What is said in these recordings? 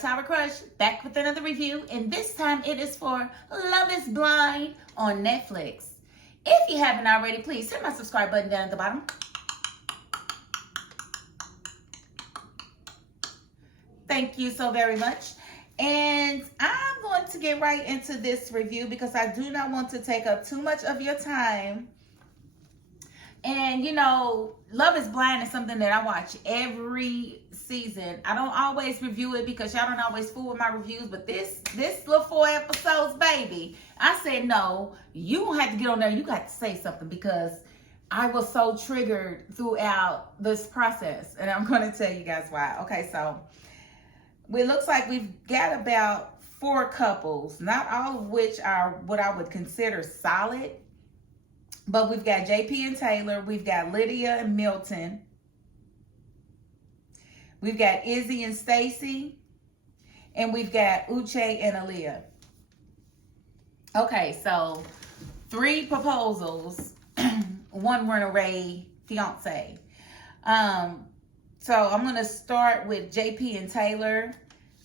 Tower Crush, back with another review, and this time it is for Love is Blind on Netflix. If you haven't already, please hit my subscribe button down at the bottom. Thank you so very much. And I'm going to get right into this review because I do not want to take up too much of your time. And you know, Love is Blind is something that I watch every season. I don't always review it because y'all don't always fool with my reviews, but this little 4 episodes, baby, I said no, you don't have to get on there, you got to say something, because I was so triggered throughout this process, and I'm going to tell you guys why. Okay, so it looks like we've got about 4 couples, not all of which are what I would consider solid. But we've got JP and Taylor, we've got Lydia and Milton, we've got Izzy and Stacy, and we've got Uche and Aaliyah. Okay, so 3 proposals, 1 runaway fiance. So I'm going to start with JP and Taylor.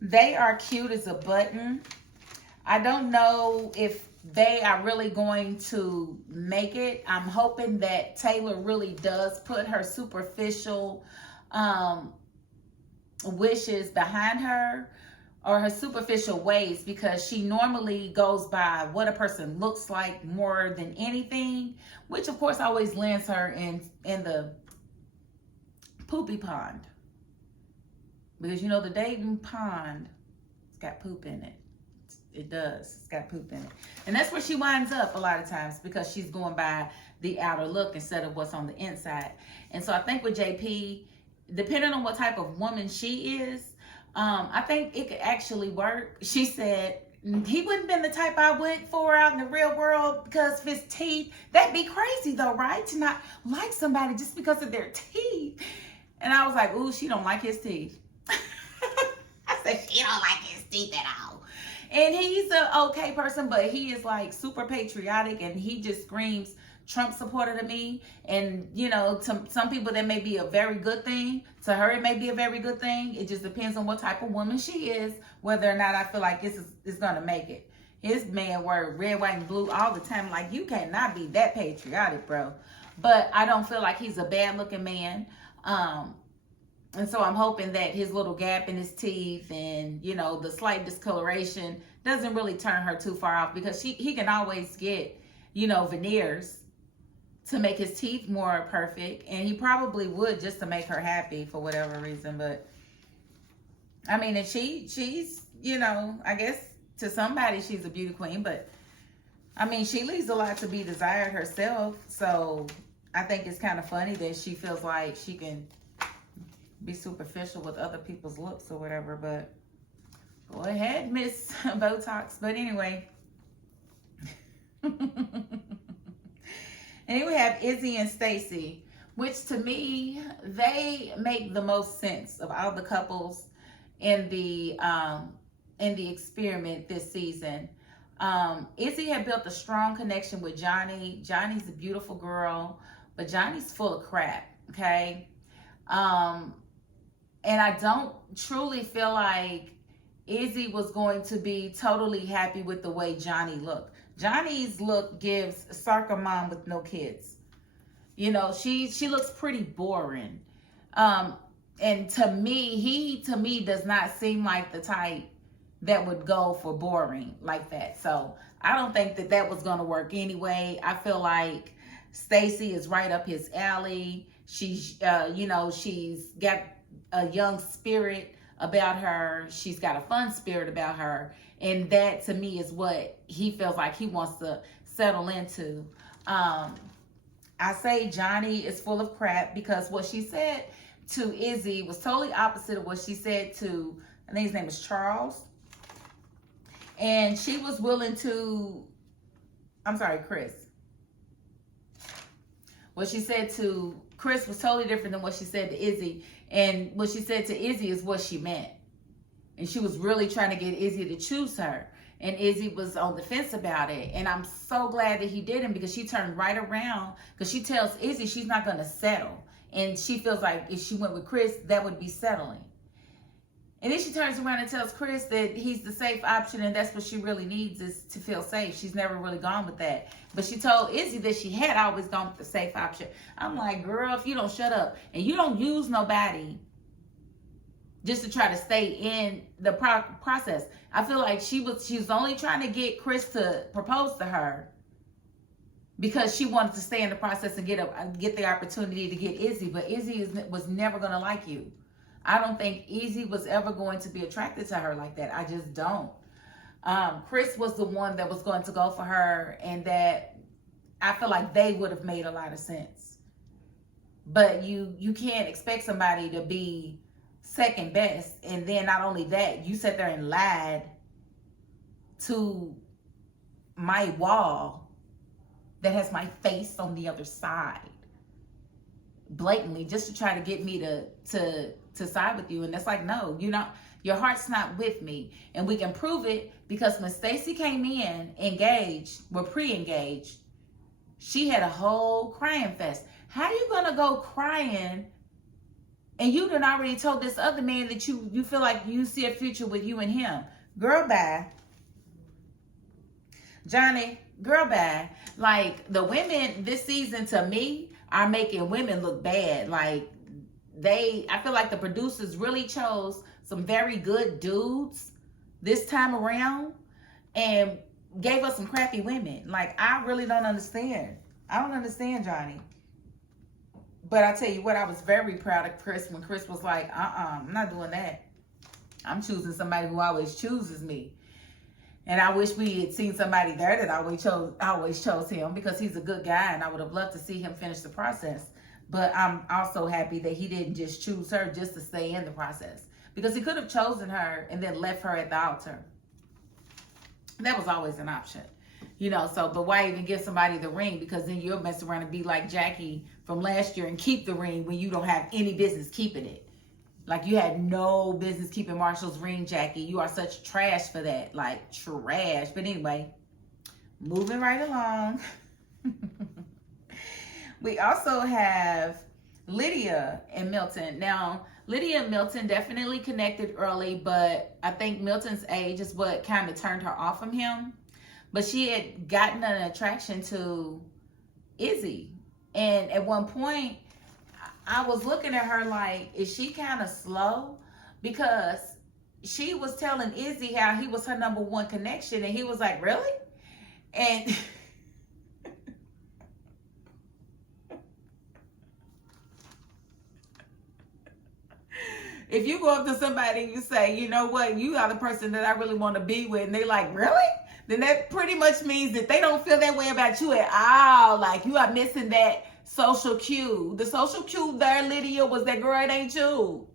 They are cute as a button. I don't know if they are really going to make it. I'm hoping that Taylor really does put her superficial wishes behind her, or her superficial ways, because she normally goes by what a person looks like more than anything, which of course always lands her in the poopy pond, because you know the dating pond, it's got poop in it. It does. It's got poop in it. And that's where she winds up a lot of times, because she's going by the outer look instead of what's on the inside. And so I think with JP, depending on what type of woman she is, I think it could actually work. She said he wouldn't been the type I went for out in the real world because of his teeth. That'd be crazy though, right? To not like somebody just because of their teeth. And I was like, ooh, she don't like his teeth. I said, she don't like his teeth at all. And he's an okay person, but he is like super patriotic, and he just screams Trump supporter to me. And you know, to some people that may be a very good thing. To her, it may be a very good thing. It just depends on what type of woman she is, whether or not I feel like this is gonna make it. His man wear red, white, and blue all the time. Like, you cannot be that patriotic, bro. But I don't feel like he's a bad looking man. And so I'm hoping that his little gap in his teeth and, you know, the slight discoloration doesn't really turn her too far off, because he can always get, you know, veneers to make his teeth more perfect. And he probably would, just to make her happy for whatever reason. But I mean, and she's, you know, I guess to somebody she's a beauty queen, but I mean, she leaves a lot to be desired herself. So I think it's kind of funny that she feels like she can be superficial with other people's looks or whatever. But go ahead, Miss Botox. But anyway. And then we have Izzy and Stacy, which to me, they make the most sense of all the couples in the experiment this season. Izzy had built a strong connection with Johnny. Johnny's a beautiful girl, but Johnny's full of crap, okay? And I don't truly feel like Izzy was going to be totally happy with the way Johnny looked. Johnny's look gives soccer mom with no kids. You know, she looks pretty boring. And to me, he does not seem like the type that would go for boring like that. So I don't think that was going to work anyway. I feel like Stacy is right up his alley. She's, you know, she's got a young spirit about her. She's got a fun spirit about her. And that to me is what he feels like he wants to settle into. I say Johnny is full of crap, because what she said to Izzy was totally opposite of what she said to, I think his name is Charles. And she was willing to, I'm sorry, Chris. What she said to Chris was totally different than what she said to Izzy. And what she said to Izzy is what she meant. And she was really trying to get Izzy to choose her. And Izzy was on the fence about it. And I'm so glad that he didn't, because she turned right around. Because she tells Izzy she's not going to settle. And she feels like if she went with Chris, that would be settling. And then she turns around and tells Chris that he's the safe option, and that's what she really needs, is to feel safe. She's never really gone with that. But she told Izzy that she had always gone with the safe option. I'm like, girl, if you don't shut up and you don't use nobody just to try to stay in the process. I feel like she was only trying to get Chris to propose to her because she wanted to stay in the process and get the opportunity to get Izzy. But Izzy was never going to like you. I don't think Izzy was ever going to be attracted to her like that. I just don't. Chris was the one that was going to go for her, and that I feel like they would have made a lot of sense. But you can't expect somebody to be second best, and then not only that, you sat there and lied to my wall that has my face on the other side blatantly just to try to get me to side with you. And that's like, no, your heart's not with me. And we can prove it because when Stacy came in engaged, pre-engaged, she had a whole crying fest. How you gonna go crying and you done already told this other man that you feel like you see a future with you and him? Girl, bye. Johnny, girl, bye. Like, the women this season, to me, are making women look bad. Like, I feel like the producers really chose some very good dudes this time around and gave us some crappy women. Like, I really don't understand. I don't understand, Johnny. But I tell you what, I was very proud of Chris when Chris was like, I'm not doing that. I'm choosing somebody who always chooses me. And I wish we had seen somebody there that always chose him, because he's a good guy and I would have loved to see him finish the process. But I'm also happy that he didn't just choose her just to stay in the process, because he could have chosen her and then left her at the altar. That was always an option. But why even give somebody the ring? Because then you'll mess around and be like Jackie from last year and keep the ring when you don't have any business keeping it. Like, you had no business keeping Marshall's ring, Jackie. You are such trash for that. Like, trash. But anyway, moving right along. We also have Lydia and Milton. Now, Lydia and Milton definitely connected early, but I think Milton's age is what kind of turned her off from him. But she had gotten an attraction to Izzy. And at one point, I was looking at her like, is she kind of slow? Because she was telling Izzy how he was her number one connection. And he was like, really? And if you go up to somebody and you say, you know what, you are the person that I really want to be with, and they like, really? Then that pretty much means that they don't feel that way about you at all. Like, you are missing that social cue. The social cue there, Lydia, was that, girl, it ain't you.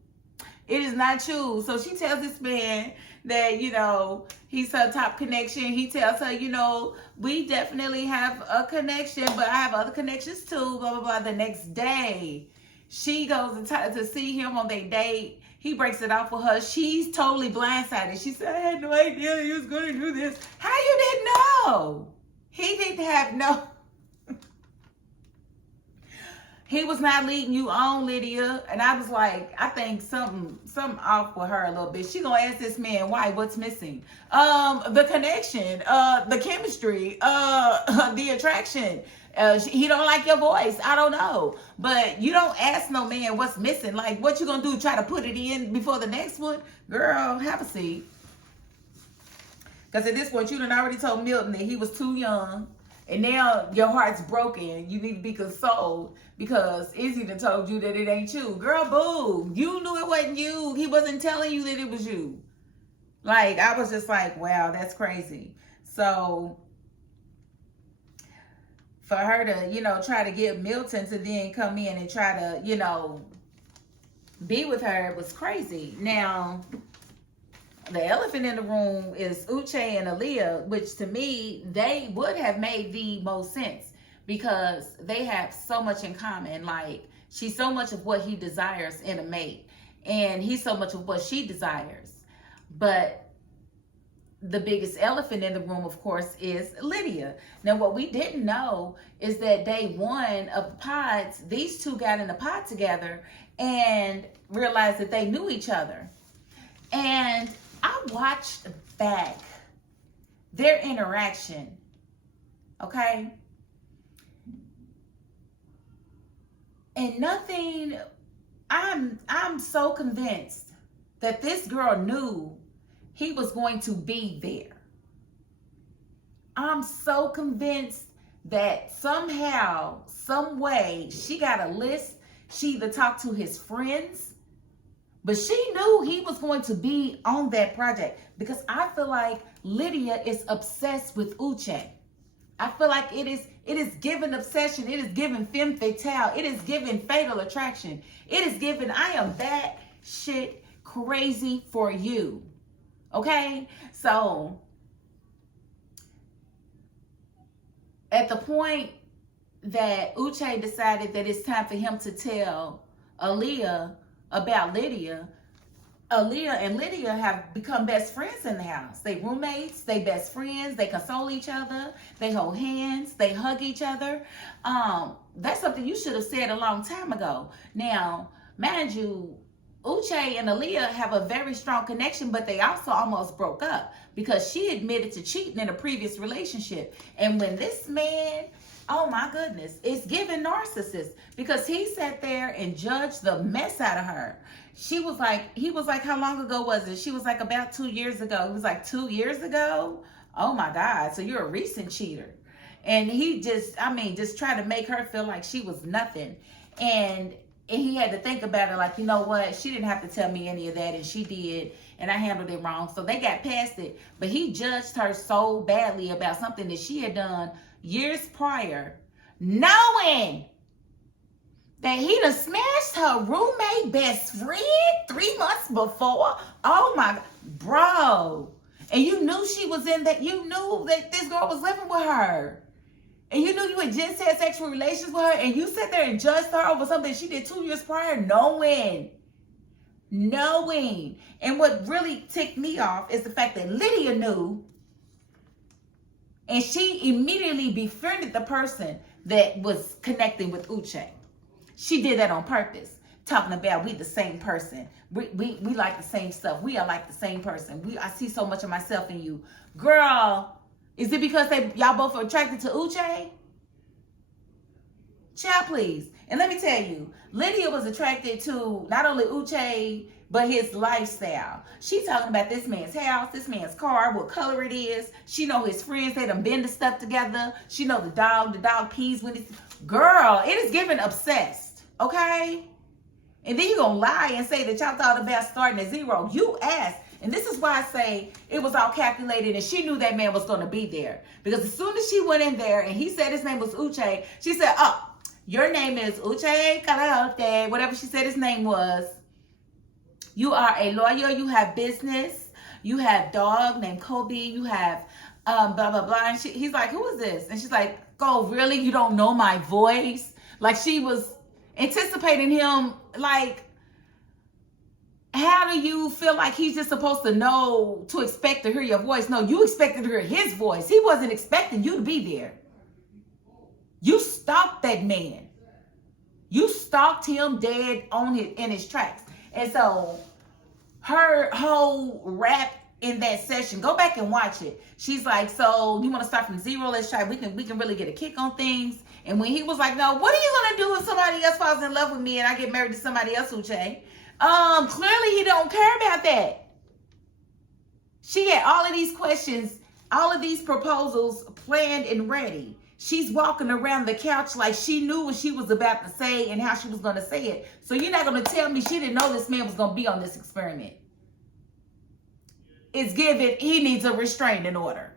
It is not you. So she tells this man that, he's her top connection. He tells her, we definitely have a connection, but I have other connections too, blah, blah, blah. The next day, she goes to see him on their date. He breaks it off with her. She's totally blindsided. She said, I had no idea he was going to do this. How you didn't know? He didn't have no... He was not leading you on, Lydia. And I was like, I think something off with her a little bit. She gonna ask this man, why? What's missing? The connection, the chemistry, the attraction. He don't like your voice. I don't know. But you don't ask no man what's missing. Like, what you gonna do? Try to put it in before the next one? Girl, have a seat. Because at this point, you done already told Milton that he was too young. And now your heart's broken. You need to be consoled because Izzy done told you that it ain't you. Girl, boo. You knew it wasn't you. He wasn't telling you that it was you. Like, I was just like, wow, that's crazy. So for her to, try to get Milton to then come in and try to, be with her, it was crazy. Now, the elephant in the room is Uche and Aaliyah, which to me, they would have made the most sense because they have so much in common. Like, she's so much of what he desires in a mate, and he's so much of what she desires. But the biggest elephant in the room, of course, is Lydia. Now, what we didn't know is that day one of the pods, these two got in the pod together and realized that they knew each other. And I watched back their interaction, okay? And nothing, I'm so convinced that this girl knew he was going to be there. I'm so convinced that somehow, some way, she got a list. She either talked to his friends, but she knew he was going to be on that project, because I feel like Lydia is obsessed with Uche. I feel like it is given obsession. It is given femme fatale. It is given fatal attraction. It is given, I am that shit crazy for you. Okay? So, at the point that Uche decided that it's time for him to tell Aaliyah about Lydia, Aaliyah and Lydia have become best friends in the house. They roommates, they best friends, they console each other, they hold hands, they hug each other. That's something you should have said a long time ago. Now, mind you, Uche and Aaliyah have a very strong connection, but they also almost broke up because she admitted to cheating in a previous relationship. And when this man, oh my goodness, it's giving narcissist, because he sat there and judged the mess out of her. He was like, how long ago was it? She was like, about 2 years ago. He was like, 2 years ago? Oh my God, so you're a recent cheater. And he just tried to make her feel like she was nothing. And he had to think about it like, you know what? She didn't have to tell me any of that, and she did, and I handled it wrong. So they got past it. But he judged her so badly about something that she had done years prior, knowing that he done smashed her roommate best friend 3 months before. Oh my God, bro. And you knew she was in that, you knew that this girl was living with her. And you knew you had just had sexual relations with her, and you sat there and judged her over something she did 2 years prior, knowing. And what really ticked me off is the fact that Lydia knew, and she immediately befriended the person that was connecting with Uche. She did that on purpose, talking about we the same person. We like the same stuff. We are like the same person. I see so much of myself in you. Girl, is it because y'all both are attracted to Uche? Child, please. And let me tell you, Lydia was attracted to not only Uche, but his lifestyle. She talking about this man's house, this man's car, what color it is. She know his friends, they done been to stuff together. She know the dog pees when it's... Girl, it is given obsessed, okay? And then you gonna lie and say that y'all thought about starting at zero. You asked. And this is why I say it was all calculated, and she knew that man was gonna be there. Because as soon as she went in there and he said his name was Uche, she said, oh, your name is Uche Kalaote, whatever she said his name was. You are a lawyer, you have business, you have dog named Kobe, you have blah, blah, blah. And he's like, who is this? And she's like, oh, really? You don't know my voice? Like, she was anticipating him, like, how do you feel like he's just supposed to know to expect to hear your voice? No, you expected to hear his voice. He wasn't expecting you to be there. You stalked that man. You stalked him dead in his tracks. And so her whole rap in that session, go back and watch it. She's like, so you want to start from zero? Let's try. We can really get a kick on things. And when he was like, no, what are you gonna do if somebody else falls in love with me and I get married to somebody else, Uche? Clearly he don't care about that. She had all of these questions, all of these proposals planned and ready. She's walking around the couch like she knew what she was about to say and how she was going to say it. So you're not going to tell me she didn't know this man was going to be on this experiment. It's given, he needs a restraining order.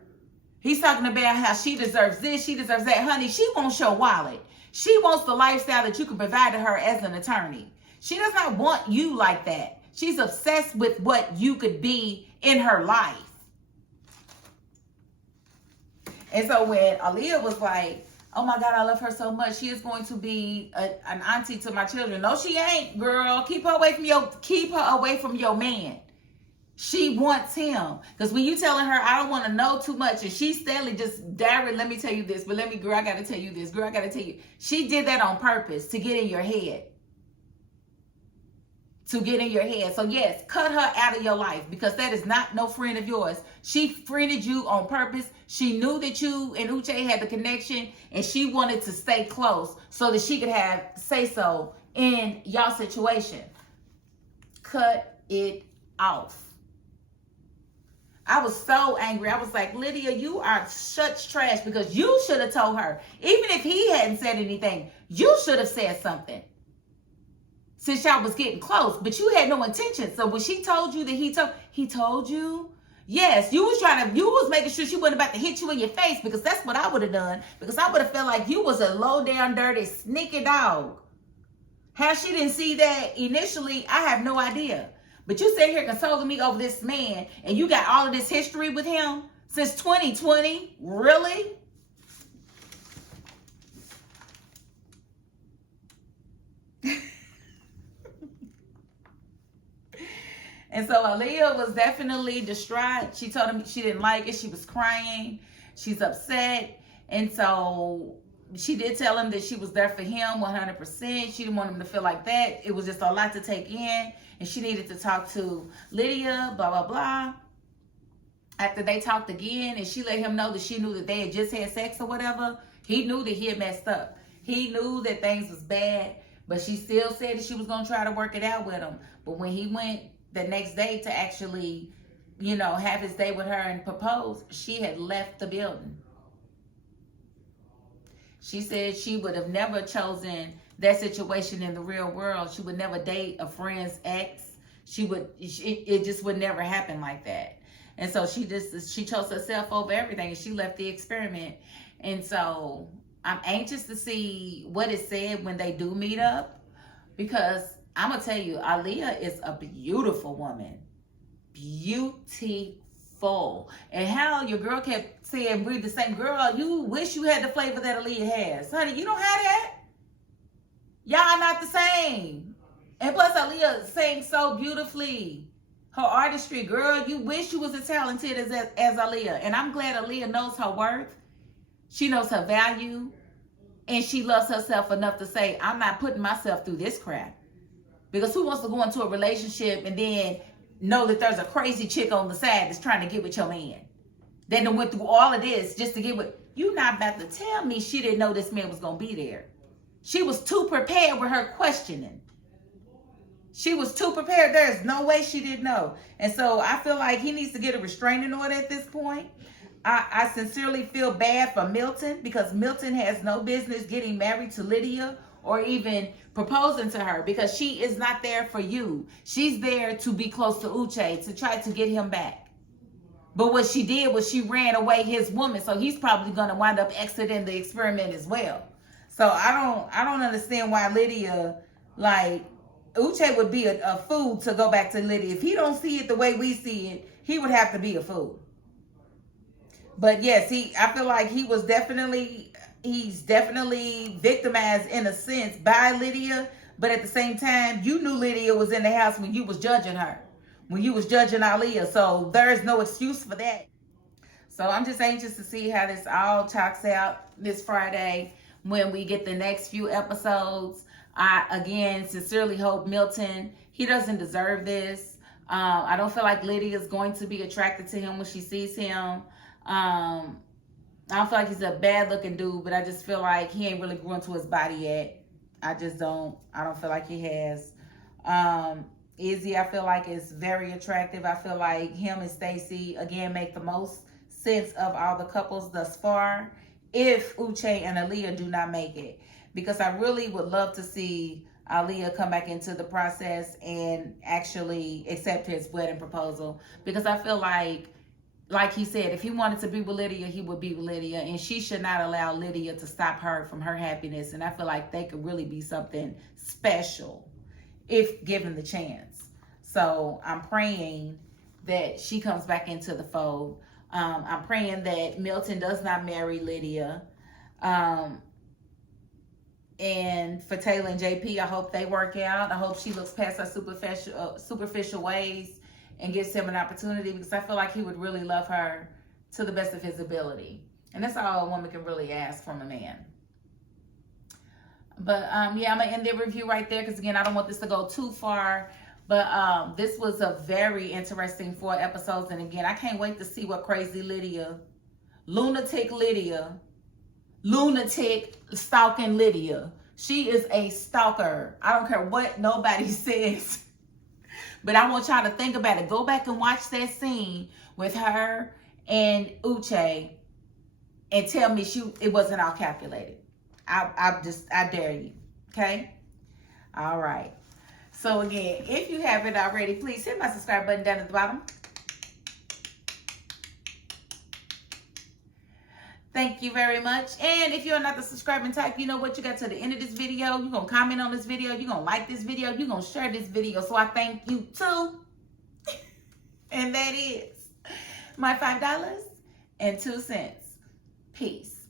He's talking about how she deserves this, she deserves that. Honey, she wants your wallet. She wants the lifestyle that you can provide to her as an attorney. She does not want you like that. She's obsessed with what you could be in her life. And so when Aaliyah was like, oh my God, I love her so much, she is going to be an auntie to my children. No, she ain't, girl. Keep her away from your man. She wants him. Because when you telling her, I don't want to know too much, and she's steadily just, Darren, let me tell you this, but girl, I got to tell you this, girl, I got to tell you. She did that on purpose to get in your head. to get in your head. So yes, cut her out of your life, because that is not no friend of yours. She friended you on purpose. She knew that you and Uche had the connection, and she wanted to stay close so that she could have say so in y'all situation. Cut it off. I was so angry. I was like, Lydia, you are such trash, because you should have told her. Even if he hadn't said anything, you should have said something. Since y'all was getting close, but you had no intention. So when she told you that he told you, yes, you was making sure she wasn't about to hit you in your face, because that's what I would have done. Because I would have felt like you was a low down, dirty, sneaky dog. How she didn't see that initially, I have no idea. But you sit here consoling me over this man, and you got all of this history with him since 2020? Really? And so Aaliyah was definitely distraught. She told him she didn't like it. She was crying. She's upset. And so she did tell him that she was there for him 100%. She didn't want him to feel like that. It was just a lot to take in. And she needed to talk to Lydia, blah, blah, blah. After they talked again, and she let him know that she knew that they had just had sex or whatever, he knew that he had messed up. He knew that things was bad, but she still said that she was going to try to work it out with him. But when he went the next day to actually, have his day with her and propose, she had left the building. She said she would have never chosen that situation in the real world. She would never date a friend's ex. It just would never happen like that. And so she chose herself over everything, and she left the experiment. And so I'm anxious to see what is said when they do meet up, because I'm going to tell you, Aaliyah is a beautiful woman. Beautiful. And how your girl kept saying, we're the same girl. You wish you had the flavor that Aaliyah has. Honey, you don't have that. Y'all are not the same. And plus, Aaliyah sings so beautifully. Her artistry, girl, you wish you was as talented as Aaliyah. And I'm glad Aaliyah knows her worth. She knows her value. And she loves herself enough to say, I'm not putting myself through this crap. Because who wants to go into a relationship and then know that there's a crazy chick on the side that's trying to get with your man? Then they went through all of this just to get with... You not about to tell me she didn't know this man was going to be there. She was too prepared with her questioning. She was too prepared. There's no way she didn't know. And so I feel like he needs to get a restraining order at this point. I sincerely feel bad for Milton, because Milton has no business getting married to Lydia or even proposing to her, because she is not there for you. She's there to be close to Uche, to try to get him back. But what she did was she ran away his woman, so he's probably going to wind up exiting the experiment as well. So I don't understand why Lydia, Uche would be a fool to go back to Lydia. If he don't see it the way we see it, he would have to be a fool. But yes, I feel like he's definitely victimized in a sense by Lydia. But at the same time, you knew Lydia was in the house when you was judging her, when you was judging Aaliyah. So there's no excuse for that. So I'm just anxious to see how this all talks out this Friday when we get the next few episodes. I, again, sincerely hope Milton, he doesn't deserve this. I don't feel like Lydia is going to be attracted to him when she sees him. I don't feel like he's a bad looking dude, but I just feel like he ain't really grew into his body yet. I don't feel like he has. Izzy, I feel like is very attractive. I feel like him and Stacy, again, make the most sense of all the couples thus far, if Uche and Aaliyah do not make it. Because I really would love to see Aaliyah come back into the process and actually accept his wedding proposal. Because I feel like he said, if he wanted to be with Lydia, he would be with Lydia. And she should not allow Lydia to stop her from her happiness. And I feel like they could really be something special if given the chance. So I'm praying that she comes back into the fold. I'm praying that Milton does not marry Lydia. And for Taylor and JP, I hope they work out. I hope she looks past her superficial ways and gives him an opportunity, because I feel like he would really love her to the best of his ability. And that's all a woman can really ask from a man. But yeah, I'm going to end the review right there, because again, I don't want this to go too far. But this was a very interesting 4 episodes. And again, I can't wait to see what crazy Lydia, lunatic stalking Lydia. She is a stalker. I don't care what nobody says. But I want y'all to think about it. Go back and watch that scene with her and Uche and tell me it wasn't all calculated. I dare you. Okay? All right. So again, if you haven't already, please hit my subscribe button down at the bottom. Thank you very much. And if you're not the subscribing type, you know what? You got to the end of this video. You're going to comment on this video. You're going to like this video. You're going to share this video. So I thank you too. And that is my $5.02. Peace.